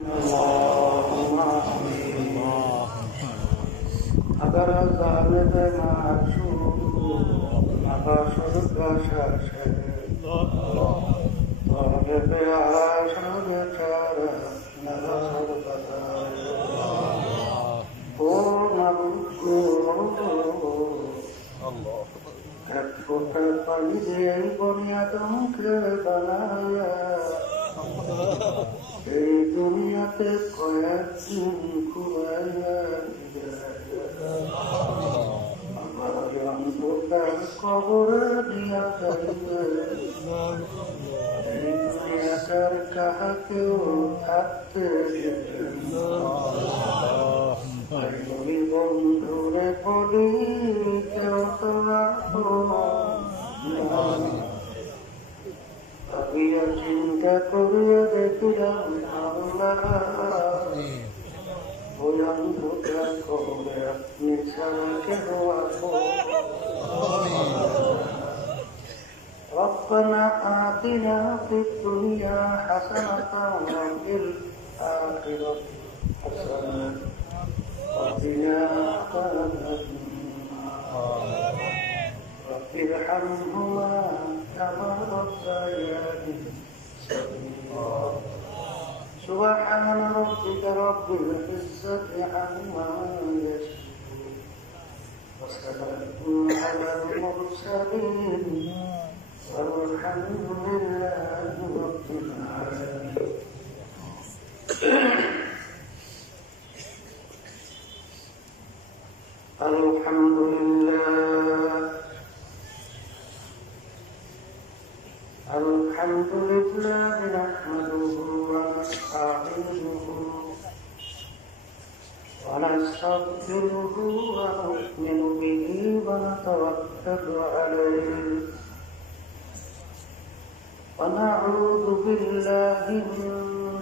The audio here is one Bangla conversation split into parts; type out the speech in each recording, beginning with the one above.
अगर ज़ालिद माशूक आकाशुर काशाश वाक़िब आशान चारा नरसर बताए ओ नबुको एक फुटा पानी दे बुनियादों के बनाया এই দুনিয়াতে কয়েকদিন ঘুরাইয়া আমার অন্ধকার কবরে দিয়া যাইবে এই দুনিয়াটার কাহাকেও থাকতে দেবে বন্ধুরে বলি কেউ তো ভাবিয়া চিন্তা করিয়া দেখিলাম আল্লাহ ওই অন্ধকার কবরে আপনি ছাড়া কেহ আপন ربنا آتنا في الدنيا حسنة وفي الآخرة حسنة وقنا عذاب النار رب ارحمهما كما ربياني صغيرا سبحان ربك رب العزة عما يصفون وسلام على المرسلين والحمد لله رب العالمين الحمد لله الحمد لله نحمده ونستعينه ونستغفره ونؤمن به ونتوكل عليه ونعوذ بالله من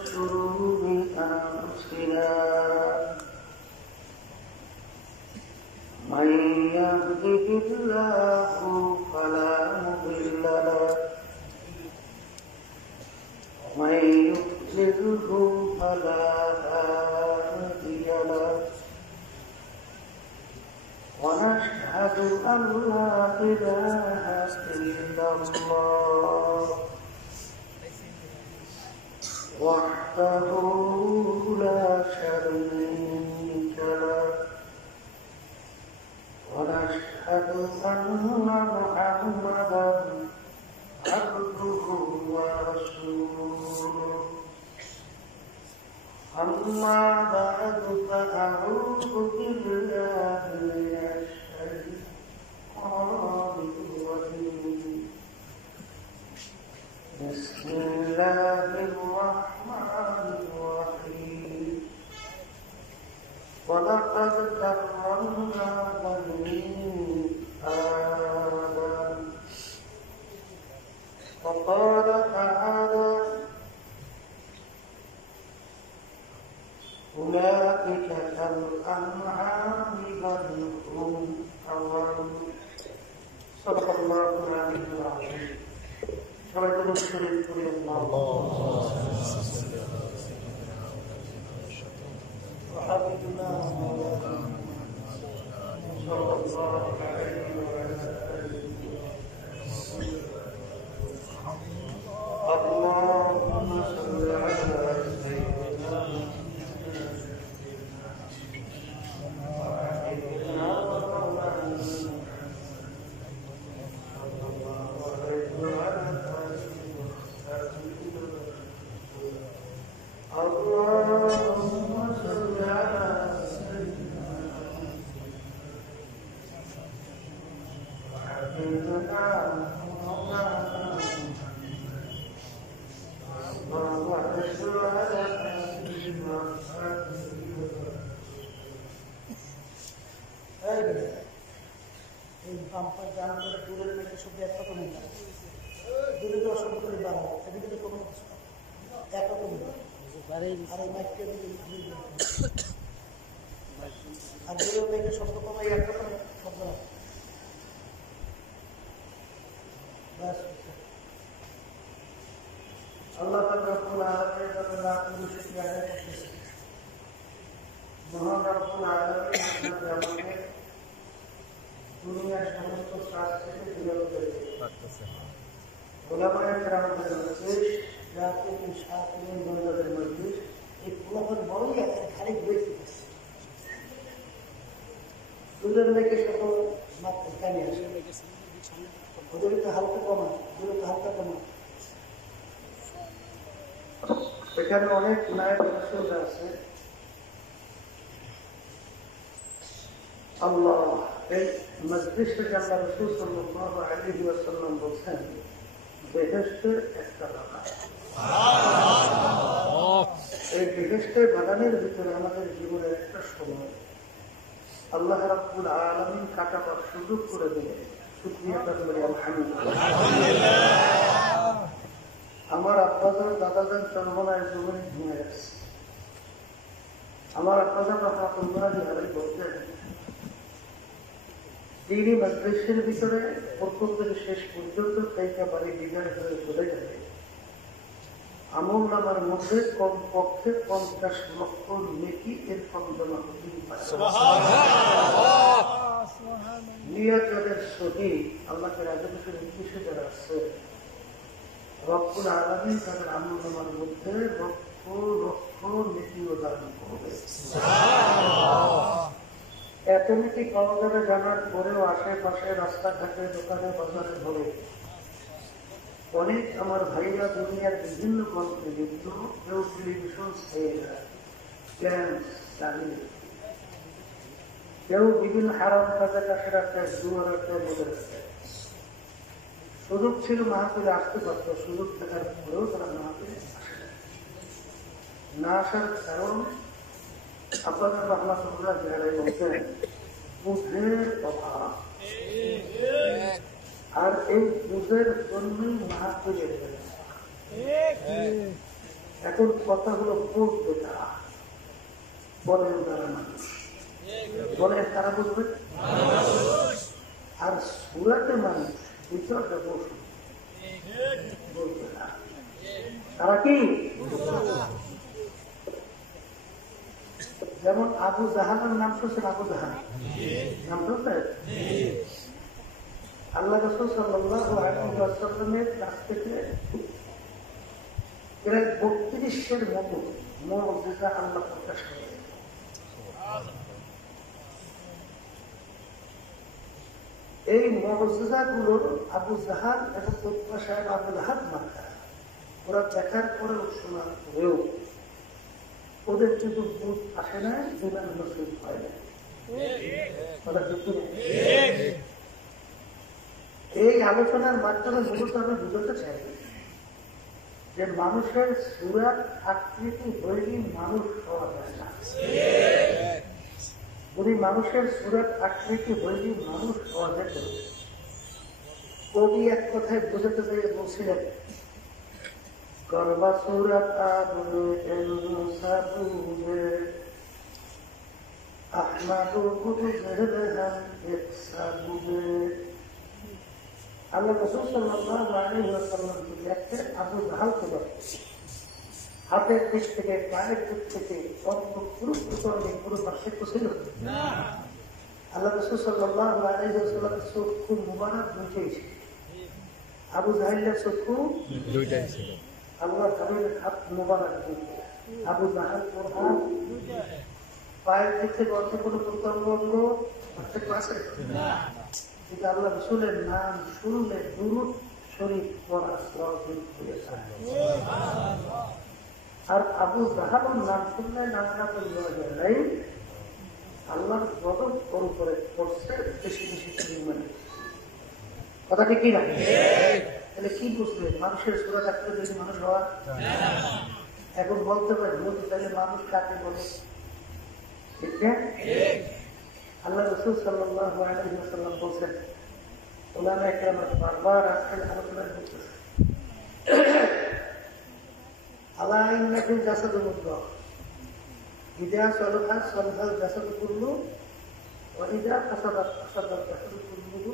شرور أنفسنا من يهده الله فلا مضل له ومن يضلله فلا هادي له ونشهد أن لا إله إلا الله وحده لا شريك له ونشهد أن محمدا عبده ورسوله أما بعد فأعوذ بالله من الشيطان الرجيم بسم الله الرحمن الرحيم ولقد كرمنا بني آدم وقال تعالى أولئك كالأنعام بل هم أضل صدق الله العلي العظيم سبحان الشريف الله وحبيبنا صلى الله عليه وسلم اللهم صل على سيدنا وحبيبنا ومولانا صلى الله عليه وعلى آله وصحبه اللهم صل على سيدنا وحبيبنا ومولانا দূরের মেয়েকে সব একরকম দূরে তো অসংখ্য করে বাড়াবো এদিকে কোনো একরকম আর এই মাইককে আর দূরের মেয়েকে শব্দ কমাই একরকম শব্দ আল্লাহ মহান রব্বুল আলামিন আমাকে দুনিয়ার সমস্ত কাজ থেকে বিরত রেখেছে। ওলামায়ে কেরামদের মজলিস, জাতির সাথীদের বন্ধুদের মজলিস, এই পুরাতন বড়ই আছে, খালি ঘুরে ফিরেছে। দুলের লেগে শত মাত্র কানে আসে, ওদের একটু হালকা কমা, ওদের একটু হালকা কমা। এখানে অনেক নায়ক রাসূল আছে। আল্লাহ এই মজলিসে আল্লাহ রাসূল সাল্লাল্লাহু আলাইহি ওয়াসাল্লাম বলেন, বেহেশতের একটা বাগান। এই বেহেশতের বাগানের ভিতরে আমাদের জীবনের একটা সময় আল্লাহ রাব্বুল আলামিন কাটাবার সুযোগ করে দিলেন। শুকরিয়া আদায় করি আলহামদুলিল্লাহ। আমার আব্বাজান দাদাজান চরমনায় জীবনে ঘুমিয়ে গেছে। আমার আব্বাজান রাহমাতুল্লাহি আলাইহি বলতেন, তিনি মজলিসের ভিতরে প্রথম থেকে শেষ পর্যন্ত একেবারে বিদায় হয়ে চলে যাবে, আমল নামার মধ্যে কমপক্ষে 50 লক্ষ নেকি এর কম জমা হতেই পারে। নিয়ত যাদের সহিহ, আল্লাহকে রাজি খুশির উদ্দেশ্যে যারা আছে, রব্বুল আলামিন তাদের আমল নামার মধ্যে লক্ষ লক্ষ নেকি দান করবে। এত নীতি পাওয়া যাবে জানার পরেও আশেপাশে রাস্তাঘাটে দোকানে বাজারে ধরে অনেক আমার ভাইরা দুনিয়ার বিভিন্ন গল্পে লিপ্ত, কেউ টেলিভিশন চালিয়ে, কেউ বিভিন্ন হারাম কাজে কাছে রাখতে, জুয়ার রাখতে, মজা রাখতে। সুযোগ ছিল মাহফিলে আসতে পারত, সুযোগ থাকার পরেও তারা মাহফিলে আসে না। আসার কারণ আপনাদের রহমাতুল্লাহ যারা বলছেন বুঝের অভাব, আর এই বুঝের জন্যই মাহফিলের ব্যবস্থা। এখন কথা হলো বুঝবে তারা, বলেন তারা মানুষ, বলেন তারা বুঝবে, আর সুরাতে মানুষ ভিতরটা বসে বলবে না। তারা কি? যেমন আবু জাহালের নাম শুনছেন? আবু জাহাল নাম শুনছেন? আল্লাহ রাসূল সাল্লাল্লাহু আলাইহি ওয়াসাল্লামের কাছ থেকে প্রায় 32-এর মতো মুজিজা আল্লাহ প্রকাশ করে। এই মুজিজাগুলো আবু জাহাল এবং উতবা সাহেব আবু লাহাব মাথা, ওরা দেখার পরেও শোনার পরেও ওদের কিন্তু বুঝ আসে না, জীবন নসিব হয় না। এই আলোচনার মাধ্যমে মূলত আমি বুঝতে চাই যে মানুষের সুরাত আকৃতি হইলেই মানুষ হওয়া যায় না। যদি মানুষের সুরাত আকৃতি হইলেই মানুষ হওয়া যেত, কবি এক কথায় বোঝাতে চাই বলছিলেন, করবা সুরাত আল্লাহ রাসূল সাল্লাল্লাহু আলাইহি ওয়াসাল্লাম দেখতে আবু জাহালকে দেখতে, হাতের দিক থেকে পায়ের দিক থেকে পুরো পার্থক্য ছিল না। আল্লাহ রাসূল সাল্লাল্লাহু আলাইহি ওয়াসাল্লামের চক্ষু মুবারক দুইটাই ছিল, আবু জাহেলের চক্ষু দুইটাই ছিল। আল্লাহ হাবিবের হাত মুবারক দুইটা, আবু জাহেলের হাত পায়ের দিক থেকে অর্থ কোনো প্রত্যঙ্গ পার্থক্য আছে না। কিন্তু আল্লাহ রাসূলের নাম শুনলে দুরূদ শরীফ পড়া সহজ হয়ে যায়। আর আবু জাহালের নাম শুনলে নাই আল্লাহর গজব ওর উপরে পড়ছে বেশি বেশি পরিমাণে। কথা ঠিক কি না? তাহলে কি বুঝবে? মানুষের সুরা থাকতে যদি মানুষ হওয়া, এখন বলতে পারে বলতে তাহলে মানুষ কাকে বলে? ঠিক না? আল্লাহ রাসূল সাল্লাল্লাহু আলাইহি ওয়াসাল্লাম বলেন, উলামায়ে কেরাম বারবার আজকাল আলোচনা করতেছে, আলা ইন্না ফিল জাসাদি মুদগাহ, ইযা সালাহা সালাহাল জাসাদু কুল্লু ওয়া ইযা ফাসাদাত ফাসাদাল জাসাদু কুল্লুহু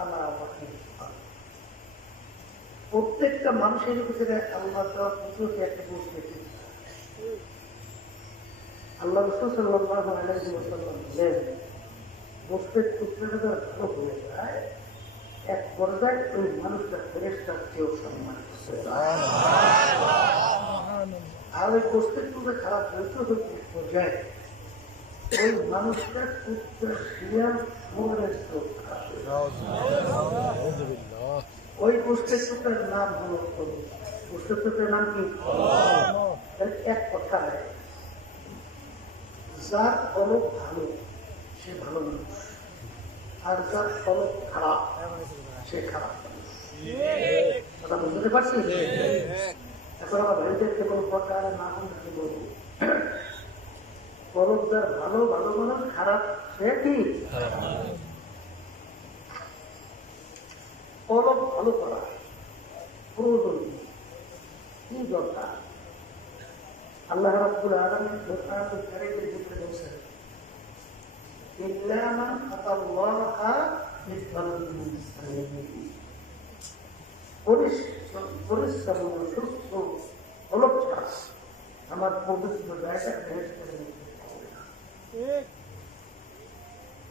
আলা ওয়াহিদ। প্রত্যেকটা মানুষের ভিতরে আল্লাহ তাআলা প্রত্যেককে একটা বস্তু রেখেছেন। আল্লাহ রাসূল সাল্লাল্লাহু আলাইহি ওয়াসাল্লাম বলেন, গোশতের টুকরাটা ভালো হয়ে যায়, এক পর্যায়ে ওই মানুষটা ফেরেশতার চেয়েও সম্মান করছে। আর ওই গোশতের টুকরা খারাপ হইতে হইতে এক পর্যায়ে ওই মানুষটার টুকরা শিয়াল মোহনের চোখ খারাপ হয়ে যায়। ওই গোশতের টুকরার নাম হলো কলব। গোশতের টুকরার নাম কি? এক কথায় যার কলব ভালো সে ভালো মানুষ, আর যার কলব খারাপ সে খারাপ মানুষ। কথা বুঝতে পারছি? এখন আমার ভাইদেরকে বলবো, পর্দার নাম বলবো, কলব যার ভালো ভালো মানুষ, খারাপ সে কি? কলব ভালো করা প্রয়োজন কি দরকার? আল্লাহ রাব্বুল আলামিন কোরআনুল কারীমের ভিতরে বলেছেন, ইল্লা মান আতাল্লাহা বিকলবিন সালিম। পরিশ্রম সুস্থ কলব ছাড়া আমার পবিত্র জায়গা বেহেশতে হবে না।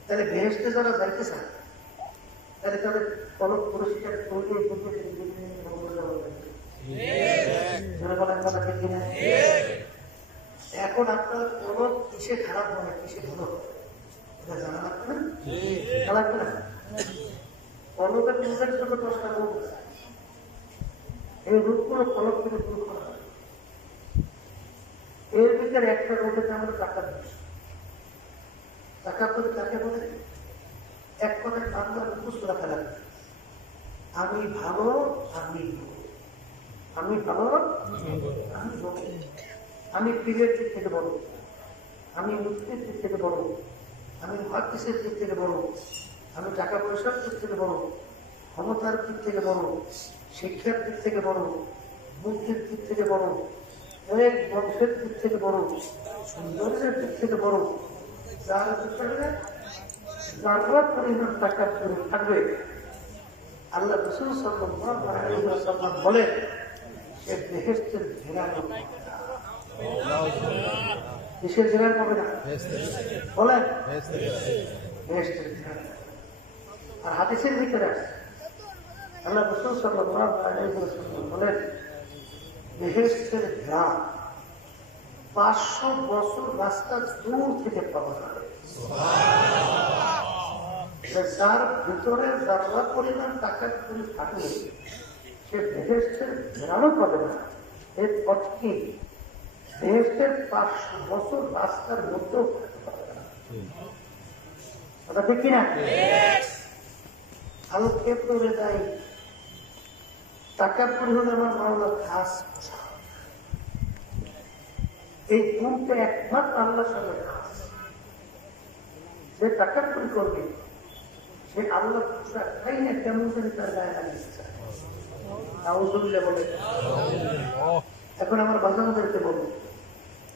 তাহলে বেহেশতে যারা যাইতে চায় তাহলে তাদের কলব পরিষ্কার করলে এখন আপনার কলব কিসে খারাপ হবে কিসে ভালো হবে এটা জানা লাগবে না? জানা লাগবে না? কলবের নিজের জন্য 10টা রোগ আছে। এই রোগগুলো কলব থেকে দূর করা হয়। এর ভিতরে একটা রোগের নাম হলো টাকা দোষ। টাকা বলে কাকে বলে? এক কথায় বাংলা মুখস্থ রাখা লাগবে, আমি ভালো, আমি আমি ভালো, আমি ভালো, আমি পীরের দিক থেকে বড়, আমি মুক্তির দিক থেকে বড়, আমি মুহাদ্দিসের দিক থেকে বড়, আমি টাকা পয়সার দিক থেকে বড়, ক্ষমতার দিক থেকে বড়, শিক্ষার দিক থেকে বড়, বুদ্ধির দিক থেকে বড়, অনেক বংশের দিক থেকে বড়, সৌন্দর্যের দিক থেকে বড়, যার ভিতরে যারা পরিমাণ টাকা থাকবে আল্লাহ রাসূল সাল্লাল্লাহু আলাইহি ওয়াসাল্লাম বলেন সে বেহেশতের ঘেরানো পাবে না। কিসের ঘেরানো পাবে না? বলেন বেহেশতের ঘেরানো। আর হাদিসের ভিতরে আছে আল্লাহ রাসূল সাল্লাল্লাহু আলাইহি ওয়াসাল্লাম বলেন বেহেশতের ঘেরান 500 বছর রাস্তা দূর থেকে পাওয়া যাবে। যার ভিতরে যারা পরিমাণ টাকা করে থাকলে সে বেহেশতের ঘেরানো পাবে না। এর অর্থ কি? বেহেশতের 500 বছর রাস্তার মধ্যেও থাকতে পারবে না। কথা ঠিক কিনা? আলোকে পড়ে যায় টাকা পরিমাণে আমার মাওলা খাস পোশাক। এই গুণটা একমাত্র আল্লাহর সঙ্গে খাস। যে টাকার পরি করবে সে আল্লাহ পোশাক খাই না কেমন করে তার গায়ে লাগিয়ে চায়। নাউজুবিল্লাহ বলে। এখন আমার বাচ্চাদেরকে বলবো,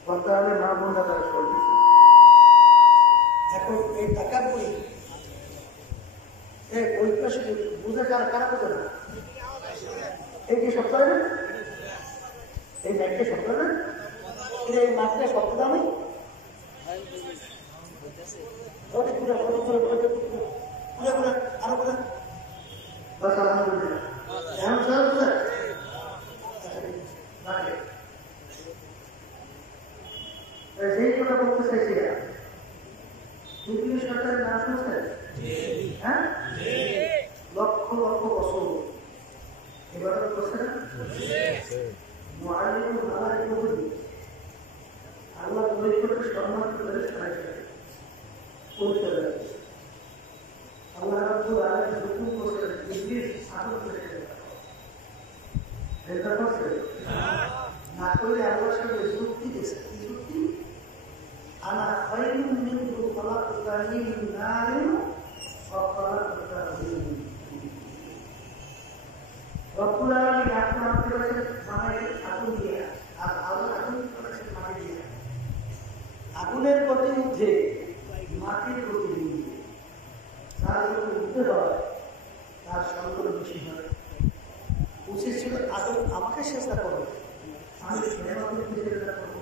বলতে হবে মা বোনরা তারা সরবে। এখন এই টাকার পরি ওই পাশে বুঝে কারা কারা বোঝে না? এই কি সপ্তাহে না? এই ব্যাগটা সপ্তাহে না? এই মাছটা সপ্তাহ দামি? সেই কথা বলতে চাইছি ইংলিশ সরকারের নাম শুনছেন? হ্যাঁ, লক্ষ লক্ষ বছর এবার করছে না? আল্লাহ পরিষ্কার সম্মান করে পরিচয় রাখছে। আল্লাহ রাব্বুল আলামিন হুকুম করেছেন ইবলিস সাধন করে এটা করছে না করলে আল্লাহর সাথে যুক্তি দিয়েছে। কি যুক্তি? আনা খায়রুম মিনহু খালাকতানি মিন নারিন ওয়া খালাকতাহু মিন তিন। রব্বুল আলামিন আপনার কাছে বানাই আগুন দিয়ে, আর আল্লাহ আগুন করেছেন মাটি দিয়ে। আগুনের গতি মধ্যে মাটির গতি নিয়ে তার যত উঠতে হয় তার সংকট বেশি হয়। উচিত ছিল আগুন আমাকে চেষ্টা করো, আমি করবো।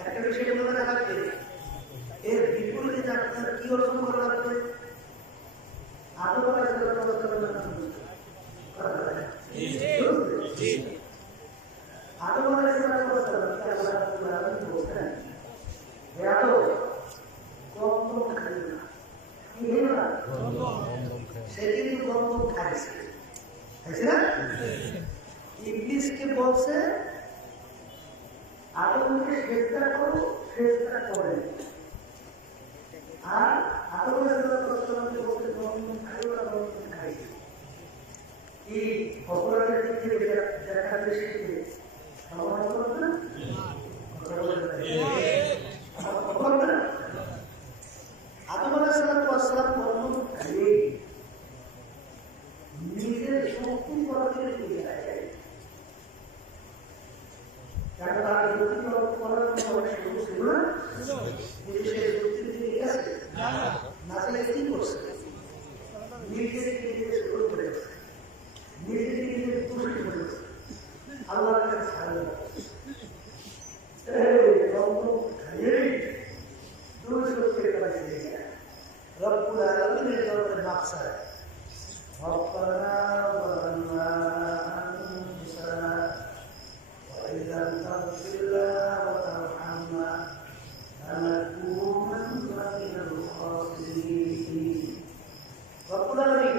একটা বিষয় মনে রাখবে, এর বিপরীতে আপনার কি অর্জন করা লাগবে? আদৌ সে কিন্তু গন্ধম খাইছে, খাইছে না? ইবলিসকে বলছে আদমকে সেজদা করো, সেজদা করে। আর আদমের বলতে গন্ধম খাইও না, গন্ধম খাইছে। এই অপরাধের দিক থেকে দেখা দৃষ্টিতে সমাজ করবে না? আদম আলাইহিসসালাম গন্ধম খাইয়ে নিজের শক্তি করাতে দিয়ে যায়। তার যুক্তি করার অনেক সুযোগ ছিল না, কিন্তু সেই যুক্তি দিয়ে গেছে না, কি করছে? নিজেকে নিজে শুরু করেছে, নিজেকে নিজে দুষ্টি করেছে, আল্লাহর কাছে ছাড়ে দুষ্কৃতির কাছে রব্বুল আলামিনের দরবারে মাকসাদ ربنا ظلمنا أنفسنا وإن لم تغفر لنا وترحمنا لنكونن من الخاسرين. রব্বুল আলামিন,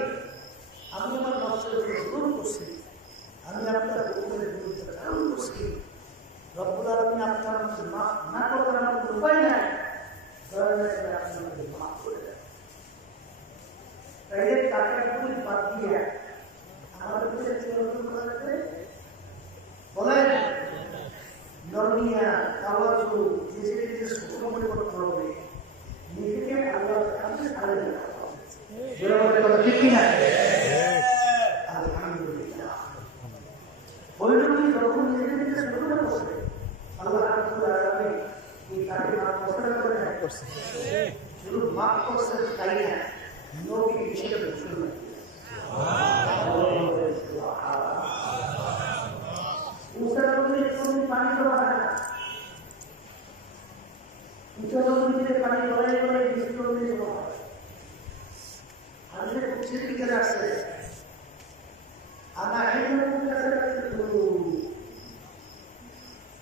আমি আমার নফসের জুলুম করছি, আমি আপনার হুকুমের বিরুদ্ধে কারণ করছি। রব্বুল আলামিন আপনার আমাকে মাফ না করবেন, আমার কোনো উপায় নাই, দয়া করে আপনি আমাকে মাফ করে দেন। তাই টাকাগুলি বাদ দিয়ে আমাদের বলেন নরমিয়া আওয়াজু নিজেকে নিজে সুখময় করতে হবে, নিজেকে আল্লাহর কাছে ছাড়ে দিতে হবে। ঠিক কিনা? আলহামদুলিল্লাহ। ওই লোকই যখন নিজেকে নিজে সুখময় করছে, আল্লাহ রাব্বুল আলামিন এই তাকে মাফ করছে, শুধু মাফ করছে তাই না, নবী হিসেবে শুনলেন। পানি দেওয়া হয় না, পানি গড়াই গড়াই বিস্ফোরণ দিয়ে দেওয়া হয়। আমাদের খুব চিন্তিত আসছে, আমরা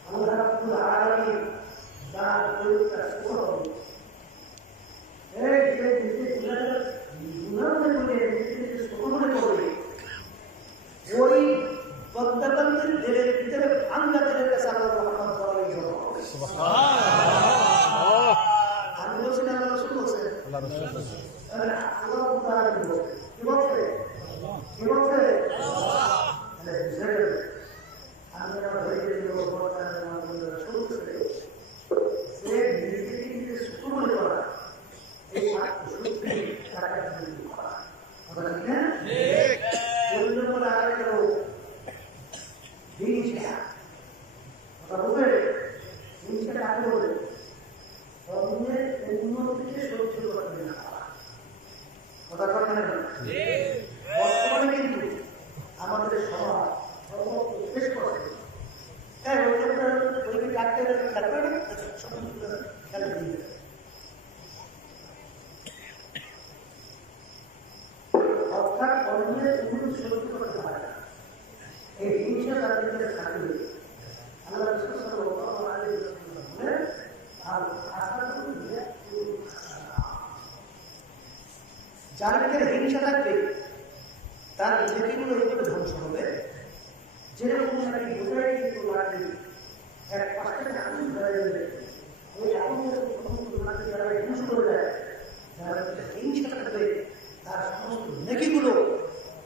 আল্লাহ রাব্বুল আলামিন যার পরিচয় সুখম, এই যে ওই বদ্দাকান্তের দিলের ভিতরে ভাঙ্গা দিলের কাছে আল্লাহ রহমান করার জন্য আমি বলছি না, আল্লাহ রাসূল বলছেন, আল্লাহ কি বলছে? কি বলছে? আমি আমার হয়ে গেল যে নিজেকে নিজে সুখ মনে করা, এই বর্তমানে কিন্তু আমাদের সমাজ শেষ করে অর্থাৎ অন্যের উন্নতি সহ্য করতে পারে না, এই হিংসা তাদের ভিতরে থাকবে। আল্লাহ রাসূল সাল্লাল্লাহু আলাইহি ওয়াসাল্লাম বলেন, আর যার ভিতরে হিংসা থাকবে তার নীতিগুলো এইভাবে ধ্বংস হবে, যেরকম নাকি বোঝাই কিন্তু লাগবে এক পাশে আগুন ধরে যাবে, ওই আগুনের যারা ধ্বংস করে দেয়, যারা হিংসা থাকবে তার সমস্ত নেকিগুলো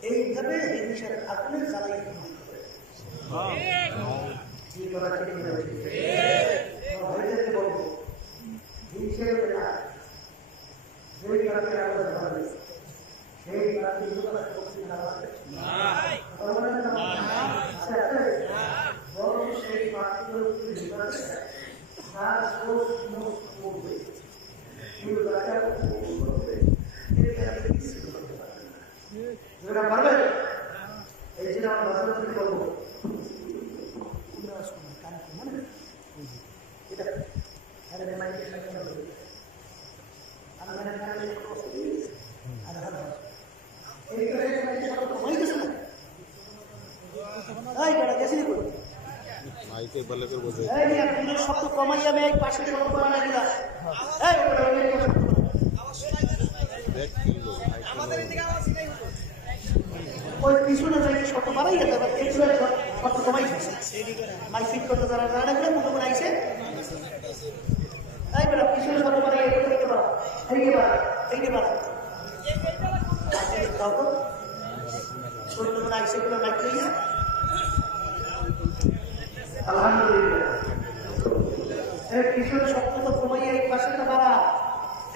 এইভাবে হিংসার আগুনে জ্বালাই ধ্বংস করে। কি করা ঠিক ভাইদেরকে বলবো, হিংসের বেলা যেই কাজে আল্লাহ ধরে সেই কাজে শক্তি না আছে, বরং সেই কাজগুলো তার সোর্স মোস্ট করবে, পারবে। এই জন্য আমরা বলবো শব্দ কমাই আমি এই পাশে সড়ক বানা দিলাম ওই পিছনে যাইতে শব্দ বাড়াই গেছে শব্দ কমাই মাই ফিট করতে যারা রান্না করে মুখে মনে আইসে এই বেটা পিছনে শব্দ বাড়াই এইকে বাড়া এইকে বাড়া শরীর মনে আইসে গুলো মাইক লইয়া আলহামদুলিল্লাহ এর পিছনে শব্দ তো কমাইয়া এই পাশেটা বাড়া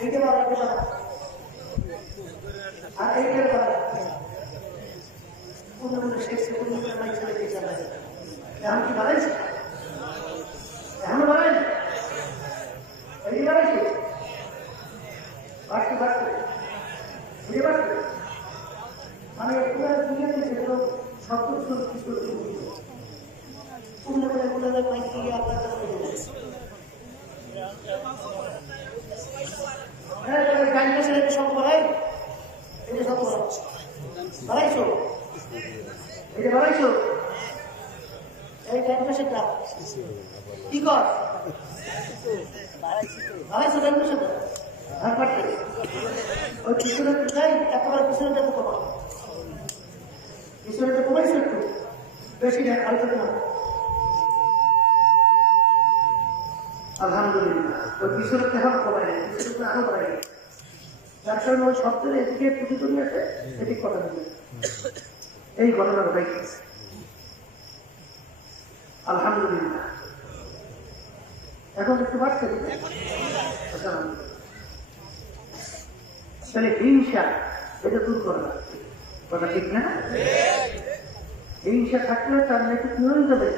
এইকে বাড়া আর এইকে বাড়া এখন কি বাড়াইছে এখনো বাড়াইছে এই বাড়াইছে বাড়ছে বাড়ছে এই বাড়ছে মানে পুরো দুনিয়াতে যেগুলো শব্দ কিছু সব বাড়াই এটা সব বাড়াইছো এটা বাড়াইছো এই ক্যাম্পাসেরটা কি কর বাড়াইছো ক্যাম্পাসেরটা আর পারতে ওই পিছনে যাই একেবারে পিছনেটা তো কমা পিছনেটা কমাইছো একটু বেশি না কালকে না আলহামদুলিল্লাহ ওই পিছনেটা এখন কমায় পিছনে আরো বাড়াই যার কারণে ওই শব্দের এদিকে প্রতিধ্বনি আছে এদিক কথা দিবে এই ঘটনা ঘটাইছে আলহামদুলিল্লাহ এখন একটু বাড়ছে তাহলে হিংসা এটা দূর করা কথা ঠিক না হিংসা থাকলে তার নেতৃত্ব নিয়ে যাবে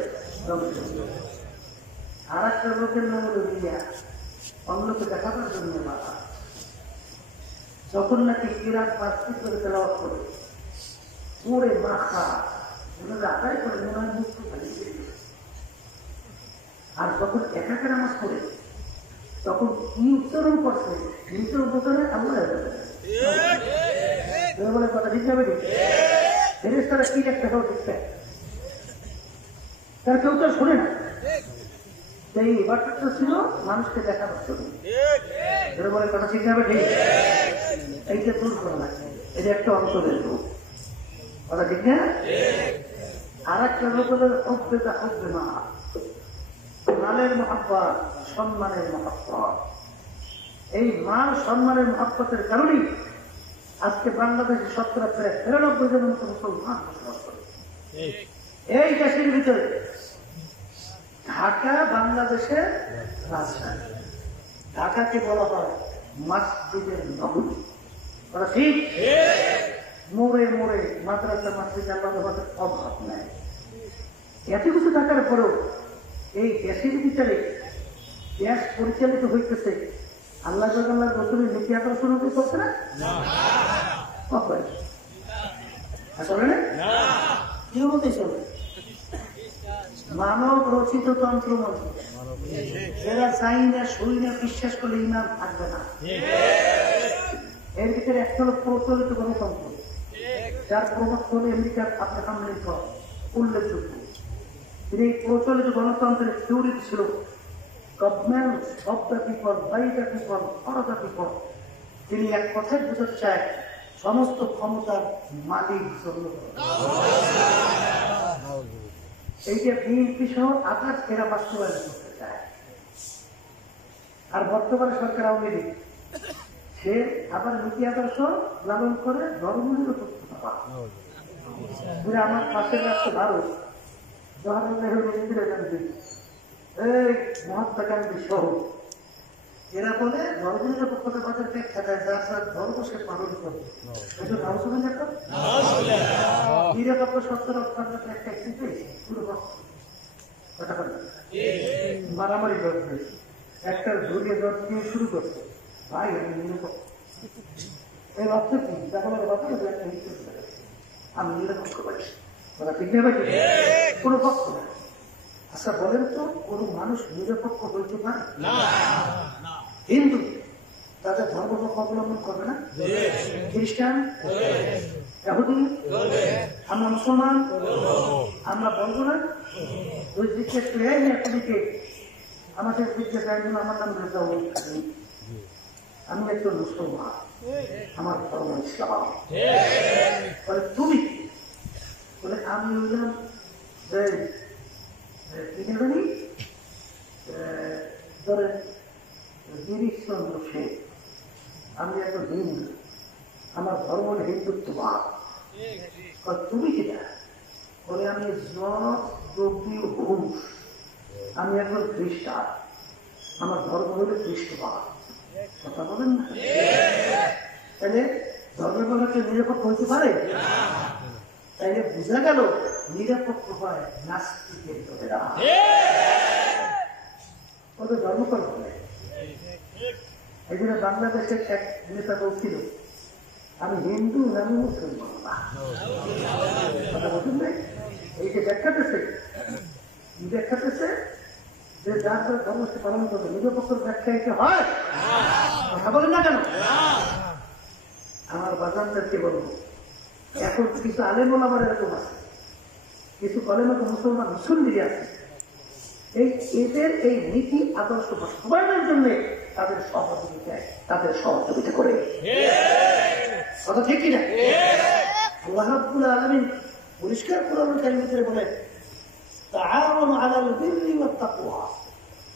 আর একটা লোকের নমলে দিয়া অন্যকে দেখাবার জন্য বাবা যখন নাকি ইরাক পাঁচটি করে তেলাওয়াত করে পুরে মাখা আদায় করে মনে হয় মুক্ত আর যখন একাকে নামাজ করে তখন কি উচ্চারণ করছে নিজের উপকারে আমরা বলে কথা ঠিক যাবে তারা কি একটা দেখতে তার কেউ তো শোনে না এই ব্যাপারটা ছিল মানুষকে দেখাবার জন্য বলে কথা ঠিক যাবে ঠিক এইটা দূর করা লাগবে এটা একটা অন্তরের রূপ কথা ঠিক না আর একটা রূপ হলো অভ্যতা অভ্যমা মালের মহাব্বত সম্মানের মহাব্বত এই মান সম্মানের মহাব্বতের কারণেই আজকে বাংলাদেশে 93 জনের মতো মুসলমান বসবাস করে এই দেশের ভিতরে ঢাকা বাংলাদেশের রাজধানী ঢাকাকে বলা হয় মসজিদের নগরী ঠিক মোড়ে মোড়ে মাদ্রাসা মসজিদ আল্লাহর অভাব নাই এত কিছু থাকার পরেও এই দেশের ভিতরে দেশ পরিচালিত হইতেছে আল্লাহ রসুলের নীতি আকর্ষণ হতে চলছে না চলে না কি বলতে চলবে মানব রচিত তন্ত্র মন্ত্র এরা চাই না শুই না বিশ্বাস করলে ইমান থাকবে না এর ভিতরে একটা হল প্রচলিত গণতন্ত্র যার প্রবক্তা হল আমেরিকার আব্রাহাম লিঙ্কন উল্লেখযোগ্য তিনি এই প্রচলিত গণতন্ত্রের থিওরি ছিল government of the people, by the people, for the people. তিনি এক কথায় বোঝাতে চায় সমস্ত ক্ষমতার মালিক জনগণ। এইটা বিএনপি সহ আকাশ এরা বাস্তবায়ন করতে চায়। আর বর্তমানে সরকার আওয়ামী লীগ সে আবার নীতি আদর্শ লালন করে ধর্মনিরপেক্ষতা। আমার পাশের রাষ্ট্র ভারত জওহরলাল নেহরু, ইন্দিরা গান্ধী, এই মহাত্মা গান্ধী সহ এরা বলে ধর্মনিরপেক্ষতা বাজার ব্যাখ্যা দেয়, যার যার ধর্ম সে পালন করে। এটা নাম শুনে দেখো নিরাপত্তা সত্তর একটা পুরো কথা মারামারি করতে একটা ধরিয়ে দর দিয়ে শুরু করছে ভাই আমি নিরাপত্তা এই অর্থ কি দেখো আমি নিরাপত্তা পারি ওরা ঠিক নেবে কোনো পক্ষ না। আচ্ছা বলেন তো, কোন মানুষ নিরপেক্ষ হইতে পারে? হিন্দু তাদের ধর্ম অবলম্বন করবে না? খ্রিস্টান, ইহুদি, আমরা মুসলমান, আমরা বলবো না? ওই দিকে একটু একদিকে আমাদের দিকে চাইবেন, আমার নাম রেজা, আমি একজন মুসলমান, আমার ধর্ম ইসলাম। বলে তুমি বলে আমি হইলাম ধরেন গিরিশচন্দ্র শেখ, আমি একজন হিন্দু, আমার ধর্ম হিন্দুত্ববাদ। তুমি কিনা? বলে আমি দ্রব্যীয় ঘোষ, আমি একজন খ্রিস্টান, আমার ধর্ম হল খ্রিস্টবাদ। কথা বলেন না? তাহলে ধর্মের ব্যাপারে নিরপেক্ষ হইতে পারে? তাইলে বোঝা গেল নিরপেক্ষ হয় নাস্তিকের লোকেরা। কত ধর্মকর বলে। এই জন্য বাংলাদেশের এক নেতা বলছিল, আমি হিন্দু, আমি মুসলমান না। কথা বলছেন নাই? এই যে দেখাতেছে যে যার যার ধর্ম সে পালন করবে, নিরপেক্ষ ব্যাখ্যা এতে হয়? কথা বলেন না কেন? আমার বাজানদেরকে বলবো, এখন কিছু আলেম ওলামার এরকম আছে, কিছু কলেমা মুসলমান মুসল্লি আছে, এদের এই নীতি আদর্শ বাস্তবায়নের জন্য তাদের সহযোগিতা করে। কথা ঠিক কিনা? আল্লাহ রাব্বুল আলামিন পরিষ্কার কোরআনুল কারীমের ভিতরে বলেন, তাআওয়ানু আলাল বিররি ওয়াত তাকওয়া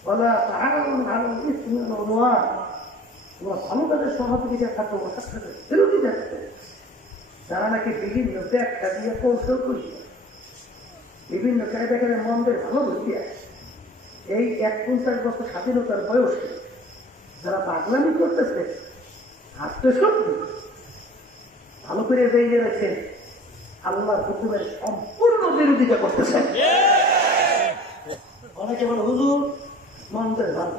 ওয়া লা তাআওয়ানু আলাল ইসমি ওয়াল উদওয়ান। তোমরা ভালো কাজের সহযোগিতা থাকো, বিরোধিতা থাকো। যারা নাকি বিভিন্ন ব্যাখ্যা দিয়ে কৌশল করি, বিভিন্ন কায়দা করে মন্দের ভালো বুঝিয়ে এই 51 বছর স্বাধীনতার বয়সে যারা পাগলামি করতেছে, হাসতে সত্যি ভালো করে বেরিয়ে রেখে আল্লাহর হুকুমের সম্পূর্ণ বিরোধিতা করতেছে। অনেকে বলে হুজুর মন্দের ভালো,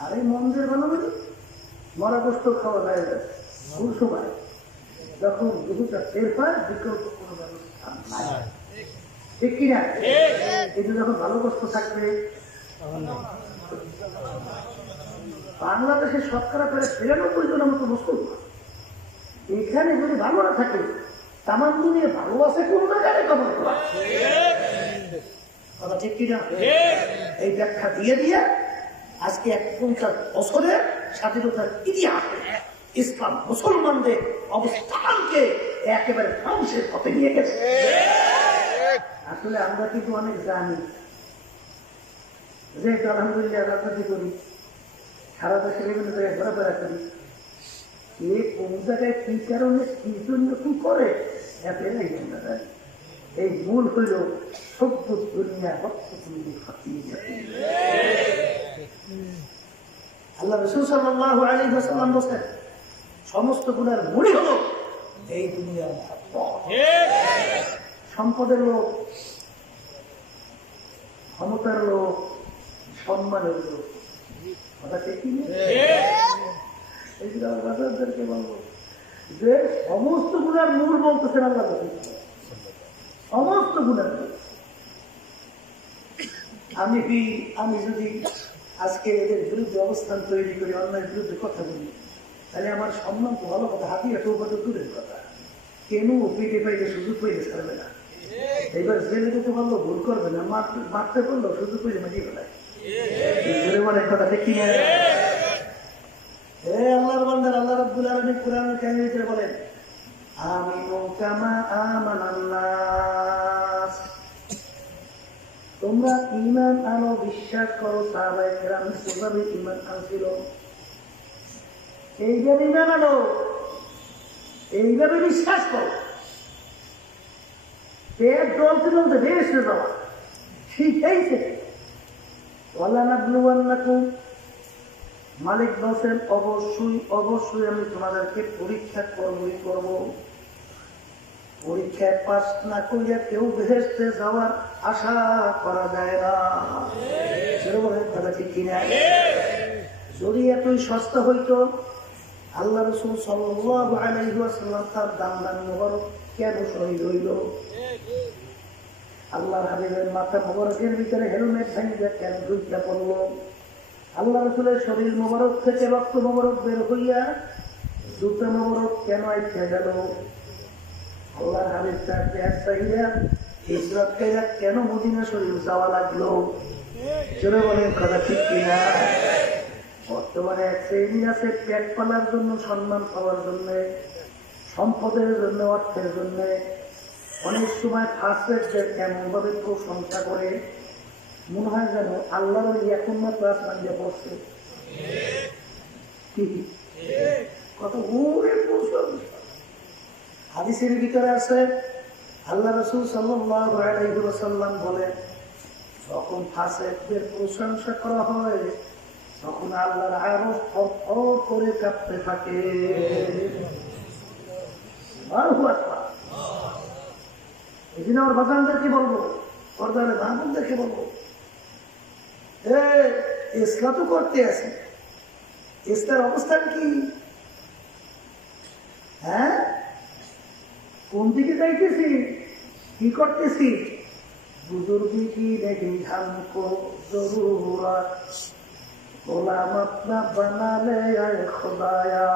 আর এই মন্দের ভালো বলি মরা গোস্ত খাওয়া যায় ভুল সময়, যখন বহুটা টের পায় বিকল্প কোনো ব্যবস্থা নাই। ঠিক কিনা? কিন্তু যখন ভালো গোস্ত থাকবে, বাংলাদেশের শতকরা প্রায় 93% মতো মুসলমান, এখানে যদি ভালো না থাকে, তামাম দুনিয়া ভালো আছে কোন জায়গায় কবর করা। কথা ঠিক কিনা? এই ব্যাখ্যা দিয়ে দিয়ে আজকে 51 বছরের স্বাধীনতার ইতিহাস ইসলাম মুসলমানদের অবস্থানকে একেবারে ধ্বংসের পথে নিয়ে গেছে। আসলে আমরা কিন্তু অনেক জানি, যেহেতু আলহামদুলিল্লাহ রাজনীতি করি, সারা দেশে বিভিন্ন জায়গায় ঘোরাফেরা করি, এ কোন জায়গায় কি কারণে কি জন্য কি করে এতটাই আমরা জানি। এই মূল হইল সভ্য দুনিয়া আল্লাহ রাসূল সাল্লাল্লাহু আলাইহি ওয়াসাল্লাম বলেন, সমস্ত গুনার মূল হলো এই দুনিয়ার সম্পদের লোক, ক্ষমতার লোক, সম্মানের লোক। কথা ঠিক কি? এই যে আমার বাজারদেরকে বলবো যে সমস্ত গুনার মূল বলতেছেন আল্লাহ, সমস্ত গুনার মূল। আমি যদি আজকে এদের বিরুদ্ধে অবস্থান তৈরি করি, অন্যায়ের বিরুদ্ধে কথা বলি, তাহলে আমার সম্মান তো ভালো কথা, হাতিয়ে তো দূরের কথা, কেন পেটে পাইলে সুযোগ পাইলে ছাড়বে না। এইবার জেলে যেতে পারলো ভুল করবে না, মারতে পারলো সুযোগ পাইলে মারিয়ে ফেলায়। অনেক কথা ঠিক কিনা? আল্লাহর বান্দার আল্লাহ রাব্বুল আলামিন কোরআনুল কারীমের ভিতরে বলেন, আমিনু কামা আমানান নাস, তোমরা ঈমান আনো, বিশ্বাস করো সাহাবায়ে কেরাম যেভাবে ঈমান আনছিল এইভাবে ঈমান আনো, এইভাবে বিশ্বাস করো। পেট জ্বলতে জ্বলতে বেহেশতে যাওয়া শিখাইছে। ওয়ালা নাবলুওয়ান্নাকুম, মালিক বলছেন অবশ্যই আমি তোমাদেরকে পরীক্ষা করব। পরীক্ষায় পাস না করিয়া কেউ বেহেশতে যাওয়ার আশা করা যায় না। কথা ঠিক কিনা? যদি এতই সস্তা হইতো আল্লাহ রাসূল সাল্লাল্লাহু আলাইহি ওয়াসাল্লাম তার দাম মোবারক কেন শহীদ হইল? আল্লাহর হাবিবের মাথা মোবারকের ভিতরে হেলমেট ভেঙে কেন ঢুকিয়া পড়ল? আল্লাহ রাসূলের শরীর মোবারক থেকে রক্ত মোবারক বের হইয়া জুতা মোবারক কেন আইতে গেল? আল্লাহর হাবিব তাকে চাইয়া হিজরত কইরা কেন মদিনা শরীফ যাওয়া লাগলো? জোরে বলেন কথা ঠিক কিনা? বর্তমানে এক শ্রেণী আছে পেট পালার জন্য, সম্মান পাওয়ার জন্য, সম্পদের জন্য, অর্থের জন্য অনেক সময় ফার্স্টদের এমন ভাবে প্রশংসা করে মনে হয় যেন আল্লাহর এখন মাত্র আসমান দিয়ে পড়ছে। কত হাদিসের ভিতরে আছে আল্লাহ রাসূল সাল্লাল্লাহু আলাইহি ওয়াসাল্লাম বলেন, যখন ফাসিকদের প্রশংসা করা হয় তখন আল্লাহর আরশ থরথর করে কাঁপতে থাকে। এই জন্য আমার বাজানদেরকে বলবো, পর্দারে মাহমুদদেরকে বলবো, ইসলাম তো করতে আছে, ইসলামের অবস্থান কি? হ্যাঁ, কোন দিকে যাইতেছি, কি করতেছি? বুজুর্গি কি দেখি ধামকো জরুরত, গোলাম আপনা বানালে আয় খোদায়া।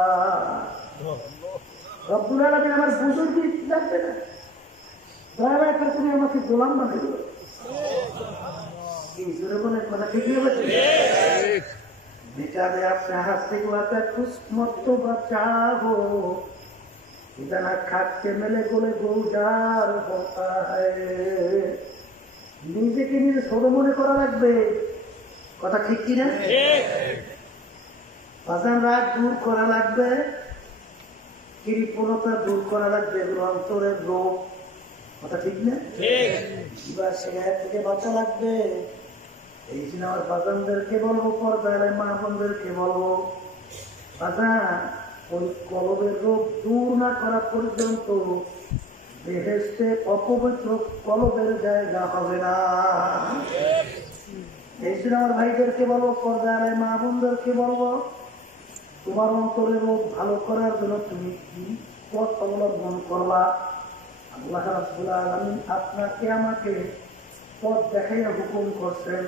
রব্বুল আলামিন আমার বুজুর্গি লাগবে না, দয়া করে তুমি আমাকে গোলাম বানিয়ে দিও। কথা ঠিক বলেছে? बेचारे आपसे हंसते हुआ कुछ मत तो बचाओ, इतना खाद के मेले गोले गुलजार होता है। নিজেকে নিজে ছোট মনে করা লাগবে, কথা ঠিক কিনা? বাজান রাগ দূর করা লাগবে, কৃপণতা দূর করা লাগবে, অন্তরের রোগ, কথা ঠিক না? এবার সেখান থেকে বাঁচা লাগবে। এই জন্য আমার বাজানদেরকে বলবো, পর্দার মা বোনদেরকে বলবো, বাজান ওই কলবের রোগ দূর না করা পর্যন্ত বেহেশতে অপবিত্র কলবের জায়গা হবে না। এই জন্য আমার ভাইদেরকে বলবো, পর্দার মা বোনদেরকে বলবো, তোমার অন্তরের রোগ ভালো করার জন্য তুমি কি পথ অবলম্বন করবা? আল্লাহ রাব্বুল আলামিন আপনাকে আমাকে পথ দেখাইয়া হুকুম করছেন,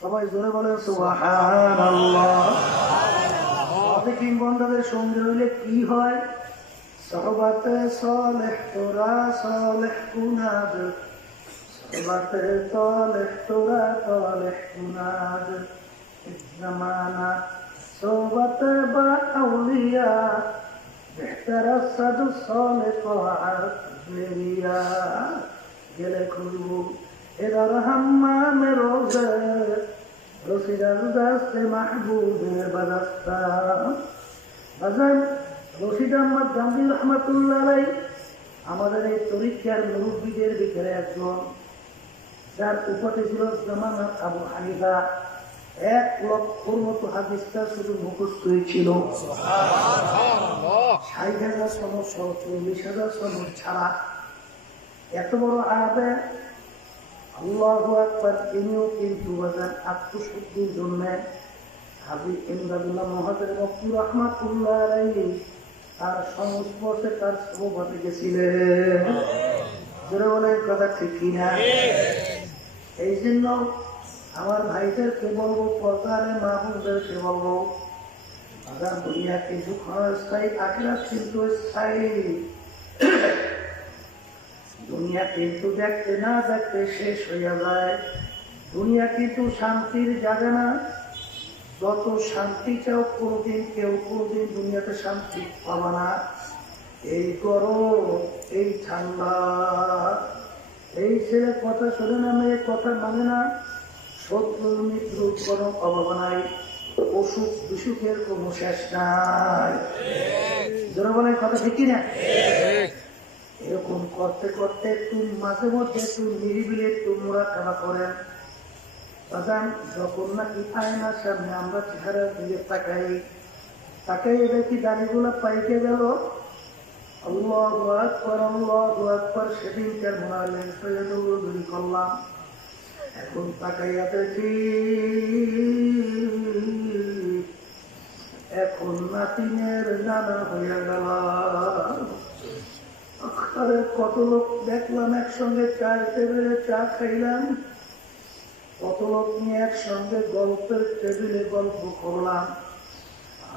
সবাই জোরে বলে সুবহানাল্লাহ। সাদিকিন বান্দাদের সঙ্গে হইলে কি হয়? সহবাতে সালেহ তোরা সালেহ কুনাদ, সহবাতে সালেহ তোরা সালেহ কুনাদ, জামানা সোহবতে বা আউলিয়া বেহতর সদ সালেহ মেরিয়া গেলে খুলবু এদার হাম্মামে রোজে রশিদার দাস্তে মাহবুবে বাদাস্তা। বাজান রশিদ আহমদ গান্ধী রহমতুল্লাহ আলাইহি আমাদের এই তরিকার মুরব্বীদের ভিতরে একজন, যার উপাধি ছিল জামানাত আবু হানিফা। 1 লক্ষর মতো হাদিসটা শুধু মুখস্থ হয়েছিল, 60,000 সনদ সহ 40,000 সনদ ছাড়া। এত বড় আবে আল্লাহু আকবার। তিনিও কিন্তু বাজার আত্মশুদ্ধির জন্য হাজী ইমদাদুল্লাহ মহাজের মক্কি রহমাতুল্লাহ আলাইহি তার সংস্পর্শে তার সহবাতে গেছিলেন। জোরে বলে কথা ঠিক কিনা? এই জন্য আমার ভাইদেরকে বলবো, পর্দারে মা বোনদেরকে বলবো, দুনিয়া কিন্তু ক্ষণস্থায়ী, আখিরাত কিন্তু স্থায়ী। দুনিয়া কিন্তু দেখতে না দেখতে শেষ হইয়া যায়। দুনিয়া কিন্তু শান্তির জায়গা না। যত শান্তি চাও কোনোদিন দুনিয়াতে শান্তি পাবা না। এই গরম, এই ঠান্ডা, এই ছেলে কথা শোনে না, মেয়ে কথা মানে না, শত্রু মৃত্যুর কোনো অভাব নাই, অসুখ বিসুখের কোনো শেষ নাই। যারা বলে কথা ঠিক না? এরকম করতে করতে একটু মাঝে মধ্যে একটু নিরিবিলি একটু মোড়াকাবা করেন। যখন নাকি আয়নার সামনে আমরা চেহারার দিকে তাকাই দেখি দাড়িগুলো পাইকে গেল, আল্লাহু আকবার আল্লাহু আকবার। সেদিনকার মনে হয় করলাম, এখন তাকাইয়া দেখি এখন নাতিনের নানা হইয়া গেল। আরে কত লোক দেখলাম একসঙ্গে চায়ের টেবিলে চা খাইলাম, কত লোক নিয়ে একসঙ্গে গল্পের টেবিলে গল্প করলাম,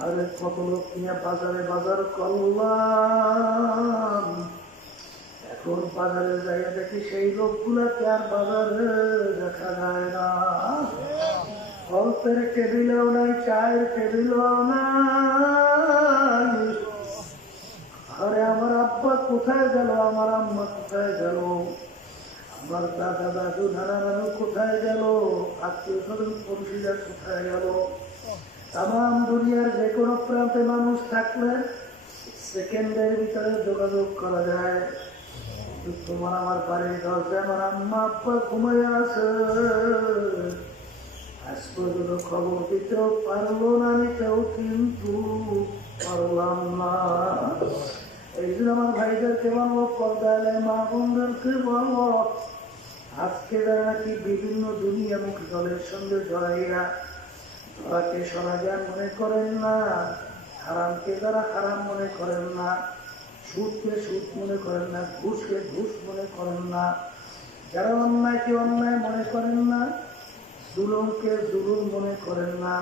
আর কত লোক নিয়ে বাজারে বাজার করলাম। এখন বাজারে যাইয়া দেখি সেই লোকগুলাকে আর বাজারে দেখা যায় না। গল্পের টেবিলেও নাই, চায়ের টেবিলেও নাই। আরে আমার আব্বা কোথায় গেল, আমার আম্মা কোথায় গেল, আমার দাদা দাদু নানা নানু কোথায় গেল, আত্মীয় স্বজন পড়শিরা কোথায় গেল। তাম দুনিয়ার যে কোনো প্রান্তে মানুষ থাকলে সেকেন্ডের ভিতরে যোগাযোগ করা যায়। তোমার আমার বাড়ির দরজা আমার আম্মা আব্বা ঘুমাই আছে, আজ পর্যন্ত খবর দিতেও পারলো না, নিতেও কিন্তু পারলাম না। এই জন্য আমার ভাইদেরকে বলবো, পর্দায় মা বোনদেরকে বলবো, আজকে যারা নাকি বিভিন্ন দুনিয়ামুখী দলের সঙ্গে জড়াইয়া ধরাকে সরাজান মনে করেন না, হারামকে যারা হারাম মনে করেন না, সুদকে সুদ মনে করেন না, ঘুষকে ঘুষ মনে করেন না, যারা অন্যায়কে অন্যায় মনে করেন না, জুলুমকে জুলুম মনে করেন না,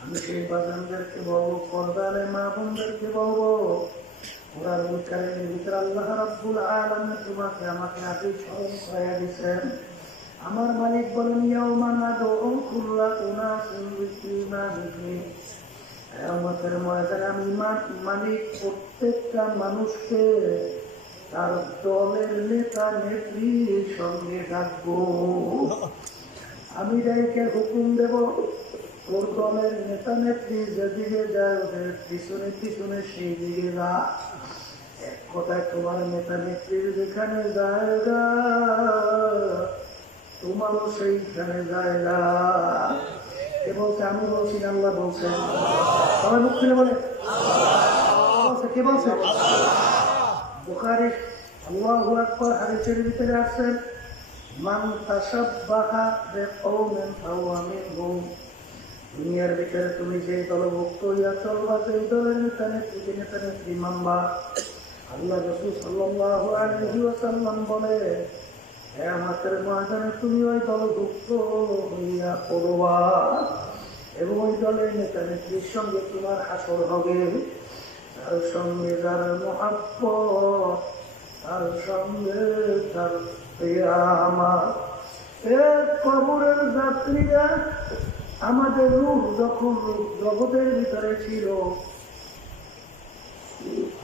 আমি সেই বাজানদেরকে বলবো, পর্দারে মা বোনদেরকে বলবো, ওরা উচ্চারের ভিতরে আল্লাহ রাব্বুল আলামিন তোমাকে আমাকে আগে স্মরণ করাইয়া দিচ্ছেন। আমার মালিক বলেন, ইয়াউমা নাদউ কুল্লা উনাসিন বিইমানিহিম, কিয়ামতের ময়দানে আমি মালিক প্রত্যেকটা মানুষকে তার দলের নেতা নেত্রীর সঙ্গে ডাকবো। আমি যাইকে হুকুম দেব, তোর দলের নেতা নেত্রী যেদিকে যায় ওদের পিছনে পিছনে সেই দিকে যা। এক কথায় তোমার নেতা নেত্রীর যেখানে জায়গা, তোমারও সেইখানে জায়গা। কে বলছে? আমি বলছি না, আল্লাহ বলছেন। সবাই মুখ খুলে বলে কে বলছে? বুখারী আল্লাহু আকবার হাদিসের ভিতরে আসছেন, মান তাশাব্বাহা বিকওমিন ফাহুয়া মিনহুম। দুনিয়ার ভিতরে তুমি যে দলভুক্ত হইয়া চলবা, সেই দলের নেতা নেত্রী মানবা। আল্লাহ রাসূল সাল্লাল্লাহু আলাইহি ওয়াসাল্লাম বলে, কিয়ামতের ময়দানে তুমি ওই দলভুক্ত হইয়া পড়বা এবং ওই দলের নেতা নেত্রীর সঙ্গে তোমার হাসর হবে। তার সঙ্গে যার মুহাব্বত, তার সঙ্গে তার কিয়ামত। কবরের যাত্রীরা, আমাদের রূহ যখন জগতের ভিতরে ছিল,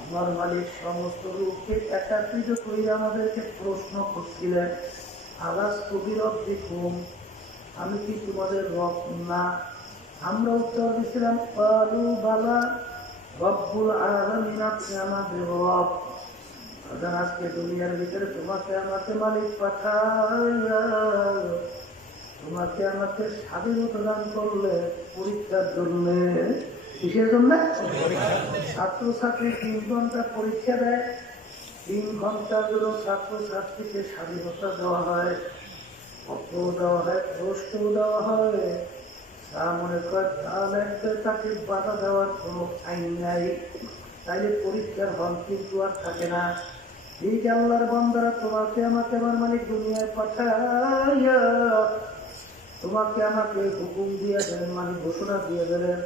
আমার মালিক সমস্ত রূপকে একত্রিত করে আমাদেরকে প্রশ্ন করছিলেন, আলাস্তু বিরব্বিকুম, আমি কি তোমাদের রব না? আমরা উত্তর দিয়েছিলাম, ক্বালু বালা রব্বুল আলামিন, আপনি আমাদের রব। আজকে দুনিয়ার ভিতরে তোমাকে আমাকে মালিক পাঠাইয়া তোমাকে আমাকে স্বাধীনতা দান করলে পরীক্ষার জন্য। কিসের জন্য? ছাত্রছাত্রী 3 ঘন্টা পরীক্ষা দেয়, 3 ঘন্টার জন্য ছাত্রছাত্রীকে স্বাধীনতা দেওয়া হয়, পত্র দেওয়া হয়, প্রশ্ন দেওয়া হয়। তা মনে করে তা লাগবে, তাকে বাধা দেওয়ার কোনো আইন নাই, তাইলে পরীক্ষার হল কিন্তু আর থাকে না। ঠিক আল্লাহর বান্দারা, তোমাকে আমাকে আমার মালিক দুনিয়ায় পাঠাইয়া তোমাকে আমাকে হুকুম দিয়ে দিলেন, মানে ঘোষণা দিয়ে দিলেন,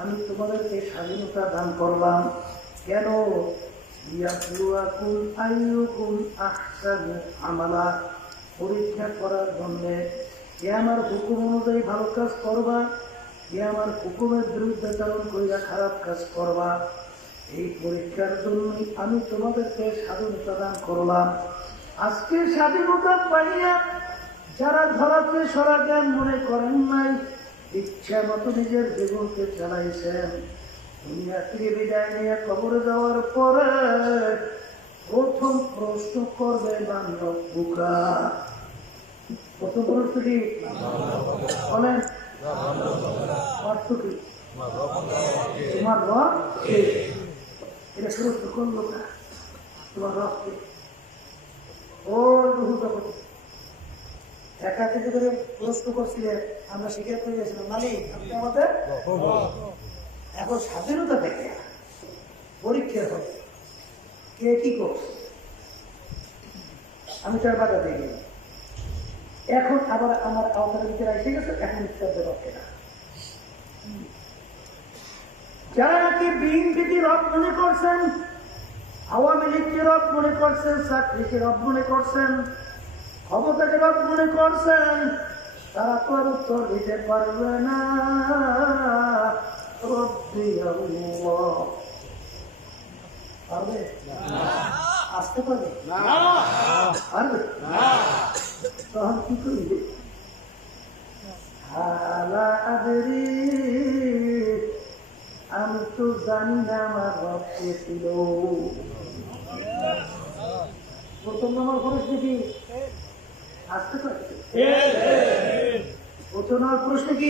আমি তোমাদেরকে স্বাধীনতা দান করলাম। কেন? আমালা, পরীক্ষা করার জন্য। কে আমার হুকুম অনুযায়ী ভালো কাজ করবা, কে আমার হুকুমের বিরুদ্ধে চালন করিয়া খারাপ কাজ করবা। এই পরীক্ষার জন্যই আমি তোমাদেরকে স্বাধীনতা দান করলাম। আজকে স্বাধীনতা পাইয়া যারা ধরাকে সরা জ্ঞান মনে করেন নাই, ইচ্ছা মতো নিজের জীবনকে চালাইছেন, দুনিয়া থেকে বিদায় নিয়ে কবরে যাওয়ার পরে প্রথম প্রশ্ন করবে বান্ধব বুকা। প্রথম প্রশ্ন কি বলেন? অর্থ কি? তোমার রব কে? এটা প্রশ্ন করলো না। তোমার রব কে? ওর রুহু জগৎ একা থেকে করে প্রশ্ন করছিলেন, আমরা শিক্ষার্থী গেছিলাম মালিক আপনি আমাদের এখন স্বাধীনতা থেকে পরীক্ষা হবে কে কি করছে আমি তার বাধা দিয়ে গেলাম এখন আবার আমার আওতার ভিতরে এসে গেছে এখন উত্তর দেওয়া না যারা নাকি বিএনপিকে রব মনে করছেন আওয়ামী লীগকে রব মনে করছেন চাকরিকে রব মনে করছেন ক্ষমতাকে রব মনে করছেন তারা তো আর উত্তর দিতে পারবে না রব্বি আল্লাহ পারবে আসতে পারবে পারবে তখন কি করবে আমি তো জানি না আমার রব কে ছিল প্রথম নম্বর প্রশ্ন কি আসতে পারছে প্রথম নম্বর প্রশ্ন কি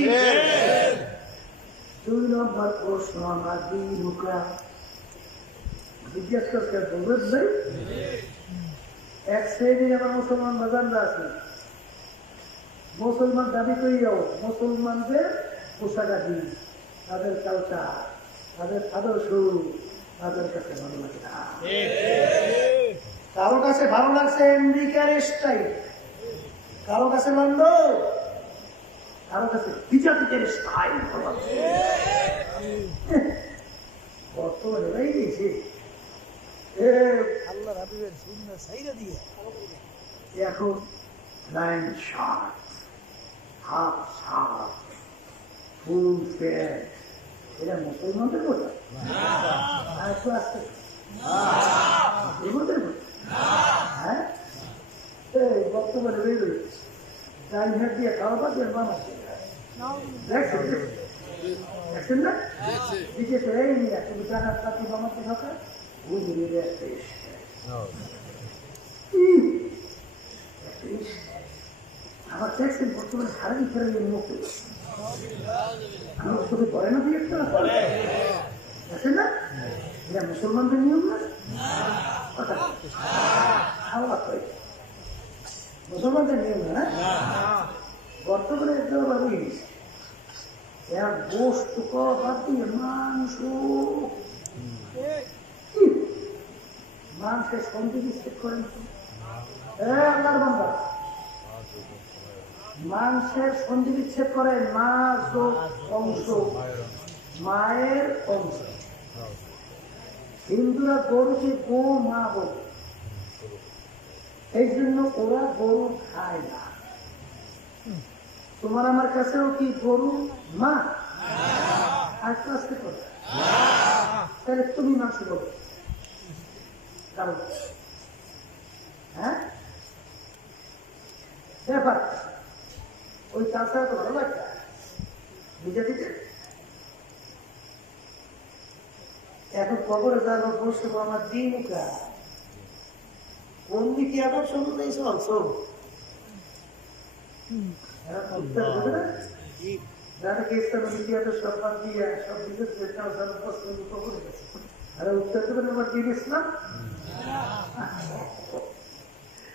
2 নম্বর প্রশ্ন আমার দিনুকা জিজ্ঞাসা করতে বলবেন ভাই এক শ্রেণীর আমার মুসলমান বাজানরা আছে মুসলমান দাবি করিয়াও মুসলমানদের পোশাক আদি তাদের কালচার তাদের আদর্শ তাদের কাছে ভালো লাগে না কারো কাছে ভালো লাগছে আমেরিকার স্টাইল কারো কাছে লন্ডন কারো কাছে বিজাতিদের স্টাইল ভালো লাগছে বর্তমানে হয়ে গেছে আল্লাহ হাবিবের সুন্নাহ সাইরা দিয়ে এখন line shirt half shirt full pant এটা মুসলমানদের কথা একটু আসতে হ্যাঁ বর্তমানে বেরোয় ডাইন হাত দিয়ে খাওয়া পাচ্ছেন বানাচ্ছে দেখছেন না বিশেষ এই নিয়ে তুমি জানার সাথে বানাতে থাকা বুঝলি একটা আবার দেখছেন বর্তমানে সারাদিন ফেরাই মুখে আমার চোখে পড়ে না দিয়ে একটা দেখেন না এটা মুসলমানদের নিয়ম না মুসলমানদের নিয়ম না বর্তমানে একটা ভালো গেছে গোষ্ঠ বাদ দিয়ে মাংস মানুষের সন্ধি বিচ্ছেদ করেন আল্লাহর বান্দা মানুষের সন্ধি বিচ্ছেদ করে মা যোগ অংশ মায়ের অংশ হিন্দুরা গরুকে গো মা বলে এই জন্য ওরা গরু খায় না তোমার আমার কাছেও কি গরু মা আস্তে আস্তে করে তাহলে তুমি মাংস বলো কারণ হ্যাঁ ব্যাপার ওই তাছাড়া তো ভালো লাগছে বুঝে দিতে এখন কবরে যাবো বসবো আমার দিনুকা কোন দিকে আবার শুনতে চলছো যাদেরকে ইসলামের ইতিহাসের সম্মান দিয়ে সব বিশেষ কবরে গেছে আর উত্তর দেবেন আমার দিন ইসলাম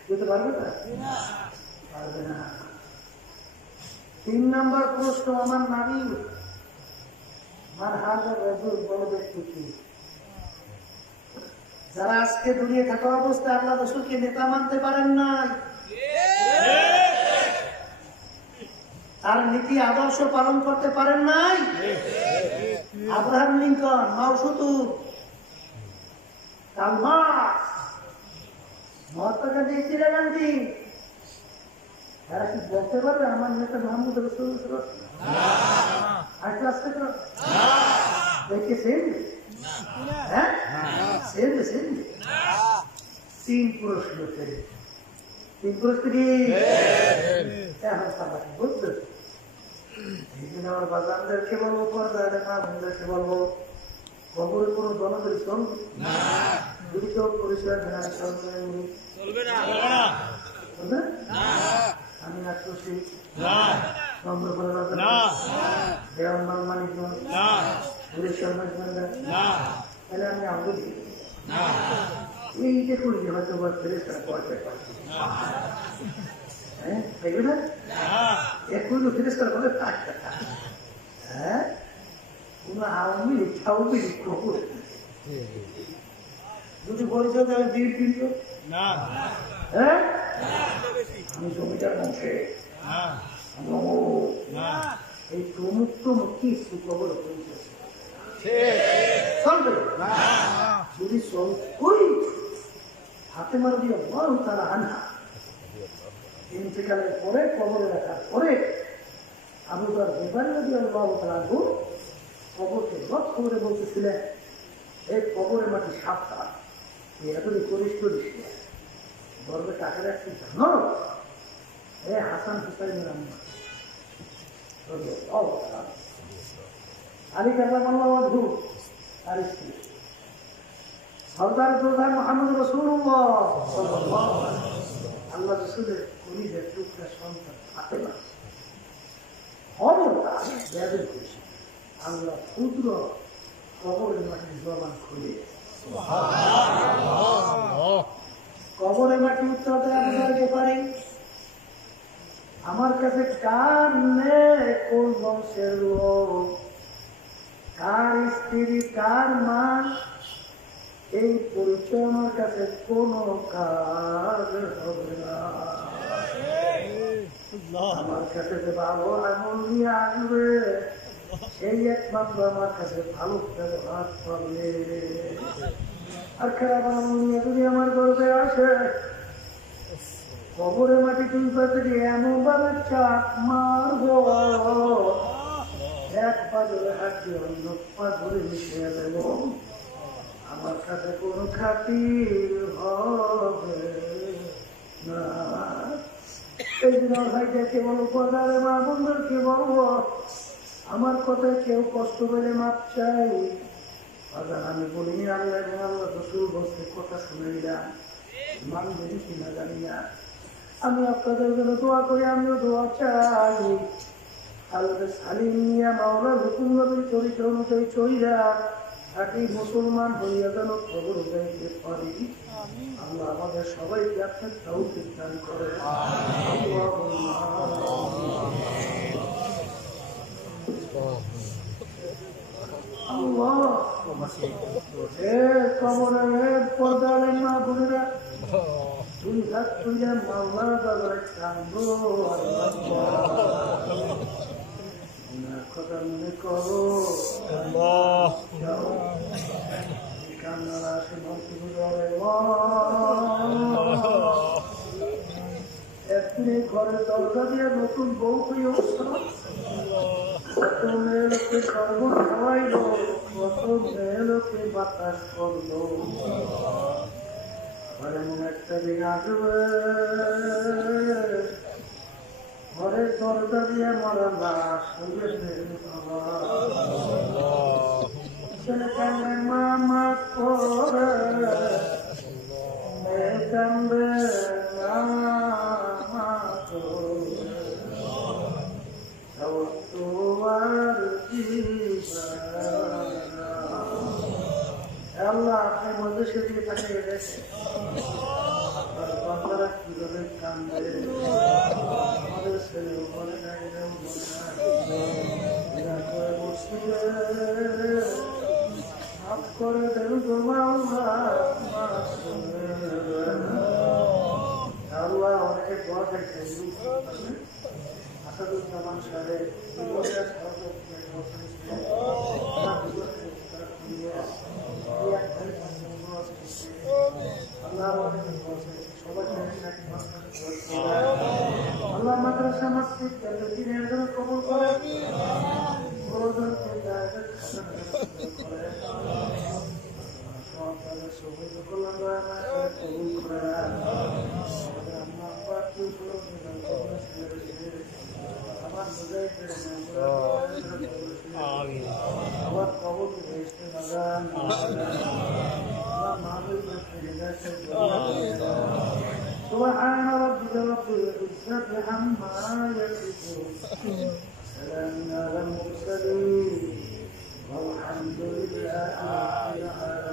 যেতে পারবে না পারবে না 3 নম্বর প্রশ্ন আমার নারী আমার হাজার রাজুর বড় ব্যক্তি কি যারা আজকে দুনিয়া থাকা অবস্থায় আল্লাহ রসুলকে নেতা মানতে পারেন নাই তার নীতি আদর্শ পালন করতে পারেন নাই আব্রাহাম লিঙ্কন মাও সুতুর কার্ল মার্কস মহাত্মা গান্ধী ইন্দিরা গান্ধী তারা কি বলতে পারবে আমার নেতা মোহাম্মদ রাসূলুল্লাহ আস্তে আস্তে করো দেখে সেম হ্যাঁ সেম সেম 3 প্রশ্ন থেকে 3 প্রশ্ন কি এখন সবাই বুঝবে এই জন্য আমার বাজানদেরকে বলবো পর্দাদের মামুনদেরকে বলবো কবরে কোনো জনপরিশ্রম যদি কেউ পরিচয় চলবে না আমি আত্মসী নম্র করে দেওয়ান মানিকগঞ্জ তাহলে আমি আগে এই যে করি হয়তো বা ফেরে তারা পয়সা পাচ্ছি হ্যাঁ দেখবে না এখন ফেরেশতার বলে হ্যাঁ কোন আওয়ামী লীগ কবর যদি বলছো তাহলে বিল কিনবো হ্যাঁ আমি জমিটার বংশে এই প্রমুখ প্রমুখ কিছু কবর যদি ওই হাতে মার দিয়ে বল তারা আনা ইন্তেকালের পরে কবরে রাখার পরে আবু বকর বেবারি রাদিয়াল্লাহু তাআলা কবরকে লক্ষ্য করে বলতেছিলেন এই কবরের মাটি সাবধান এতদিন করিস বলবে টাকা রাখছি জানো এ হাসান হুসাইনের আম্মা আলী কাল্লামাল্লাহু আর স্ত্রী সরদার প্রধান মুহাম্মদ রাসূলুল্লাহ সাল্লাল্লাহু আলাইহি ওয়াসাল্লাম আল্লাহ রাসূলের কলিজার টুকরা সন্তান ফাতেমা আল্লাহ ক্ষুদ্র কবরের মাটির জবান খুলে কবরের মাটি উত্তর দেওয়া পারি আমার কাছে কার নেই কোন বংশের লোক কার স্ত্রী কার মা এই পরিচয় আমার কাছে কোনো কাজ হবে না আমার কাছে যে ভালো আমল নিয়ে আসবে সেই একমাত্র আমার কাছে ভালো ব্যবহার পাবে আর খারাপ আমল নিয়ে যদি আমার গর্বে আসে কবরে মাটি তুলতে দিয়ে এমন ভাবে চাপ মারবো এক পা ধরে হাত দিয়ে অন্য পা ধরে মিশিয়ে দেব আমার কাছে কোনো খাতির হবে না এই জন্য ভাইটাকে বলো পদারে মা বন্ধুরকে বলবো আমার কথায় কেউ কষ্ট পেলে মাপ চাই আমি বলিনি আল্লাহ এবং আল্লাহ রসুল বসে কথা শুনে নিলাম মানবে কিনা জানি না আমি আপনাদের জন্য দোয়া করি আমিও দোয়া চাই আল্লাহ সালিম নিয়ে মাওলার হুকুম নবীর চরিত্র অনুযায়ী চইরা তাকে মুসলমান হইয়া যেন খবর যাইতে পারি আল্লাহ আমাদের সবাইকে আপনার তৌফিক দান করেন আল্লাহ কবরের পর্দারে মা বোনেরা দুই হাত তুলে মাওলার বাজারে কান্দো কথা মনে করো কান্নার আসে ঘরের দরজা দিয়ে নতুন বউ পেয়ে কত মেয়ে লোকে সর্বন খাওয়াইল কত মেয়ে লোকে বাতাস করলো এমন একটা দিন আসবে ঘরের দরজা দিয়ে মরা লাশ কান্দে মামা করে কান্দে মামা আল্লাহ আপনি মধ্যে সেদিকে তাকিয়ে গেছে বাচ্চারা কিভাবে কান্দে আমাদের ছেলে বলে না এরাও বলে না এরা করে বসিয়ে মাফ করে দেন তোমার আল্লাহ অনেকে দোয়া দেখে আসাদুজ্জামান সাহেব আল্লাহ মাদ্রাসা মসজিদ কবুল করে سبحان ربك رب العزة عما يصفون سلام على المرسلين والحمد لله رب العالمين